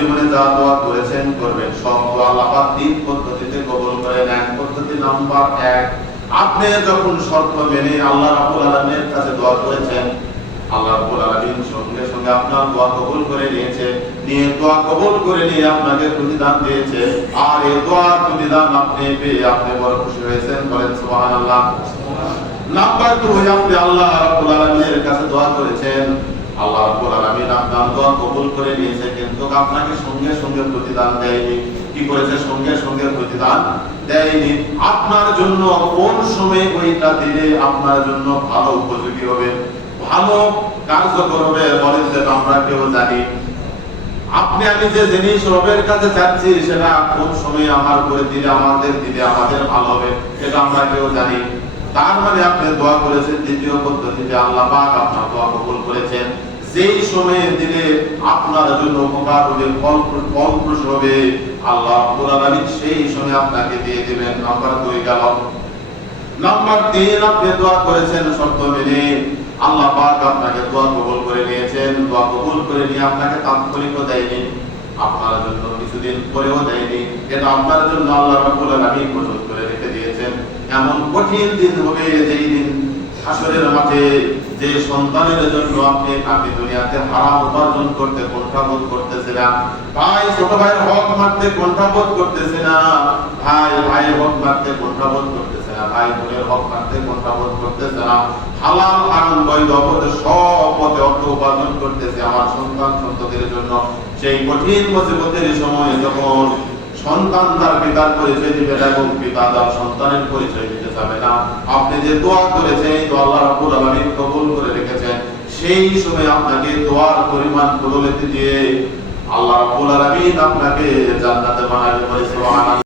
জীবনে যা দোয়া করেছেন করবেন, সব দোয়া আল্লাহ তিন পদ্ধতিতে কবুল করে নেন পদ্ধতি নাম্বার এক, আপনি যখন শর্ত মেনে আল্লাহ রাব্বুল আলামিনের কাছে দোয়া করেছেন, আল্লাহ আলামিন সঙ্গে সঙ্গে আপনার দোয়া কবুল করে নিয়েছে, নিয়ে দোয়া কবুল করে নিয়ে আপনাকে প্রতিদান দিয়েছে, আর এই দোয়ার প্রতিদান আপনি পেয়ে আপনি বড় খুশি হয়েছেন, বলেন নাম্বার দুই, আপনি আল্লাহ রাব্বুল আলামিনের কাছে দোয়া করেছেন আল্লাহ রাব্বুল আলামিন আপনার দোয়া কবুল করে নিয়েছে, কিন্তু আপনাকে সঙ্গে সঙ্গে প্রতিদান দেয়নি। কি করেছে? সঙ্গে সঙ্গে প্রতিদান দেয়নি। আপনার জন্য কোন ওইটা দিলে আপনার জন্য ভালো উপযোগী হবে? ভালো বলেন যে আমরা কেউ জানি। আপনি আমি যে জিনিস রবের কাছে চাচ্ছি, সেটা কোন সময় আমার করে দিলে, আমাদের দিলে আমাদের ভালো হবে এটা আমরা কেউ জানি। তার মানে আপনি দোয়া করেছেন দ্বিতীয় পদ্ধতিতে আল্লাহ পাক আপনার দোয়া কবুল করেছেন। যেই সময়ে দিলে আপনার জন্য উপকার হবে, ফল ফলপ্রসূ হবে, আল্লাহ রাব্বুল আলামিন সেই সময় আপনাকে দিয়ে দিবেন। নাম্বার দুই গেল। নাম্বার তিন, আপনি দোয়া করেছেন শর্ত মেনে। আল্লাহ পাক আপনাকে দোয়া কবুল করে নিয়েছেন। দোয়া কবুল করে নিয়ে আপনাকে তাৎক্ষণিকও দেয়নি। আপনার জন্য কিছুদিন পরেও দেয়নি। এটা আপনার জন্য আল্লাহ রাব্বুল আলামিন প্রস্তুত করে রেখে দিয়েছেন। এমন কঠিন দিন হবে যেই দিন হাসরের মাঠে যে সন্তানের জন্য আপনি আপনি দুনিয়াতে হারাম উপার্জন করতে, কণ্ঠাবোধ করতেছে না ভাই, ছোট ভাইয়ের হক মারতে কণ্ঠাবোধ করতেছে না ভাই, ভাইয়ের হক মারতে কণ্ঠাবোধ করতেছে না ভাই, বোনের হক মারতে কণ্ঠাবোধ করতেছে না হালাল, হারাম, বৈধ অবৈধ সব পথে অর্থ উপার্জন করতেছে আমার সন্তান সন্ততির জন্য। সেই কঠিন মুসিবতের সময় যখন সন্তান তার পিতার পরিচয় দিবে না এবং পিতা তার সন্তানের পরিচয় দিতে চাবে না। আপনি যে দোয়া করেছেন তো আল্লাহ রাব্বুল আলামিন কবুল করে রেখেছেন। সেই সময় আপনাকে দোয়ার পরিমাণ বদলে দিয়ে আল্লাহ রাব্বুল আলামিন আপনাকে জান্নাতে বানাবে সুবহানাল্লাহ।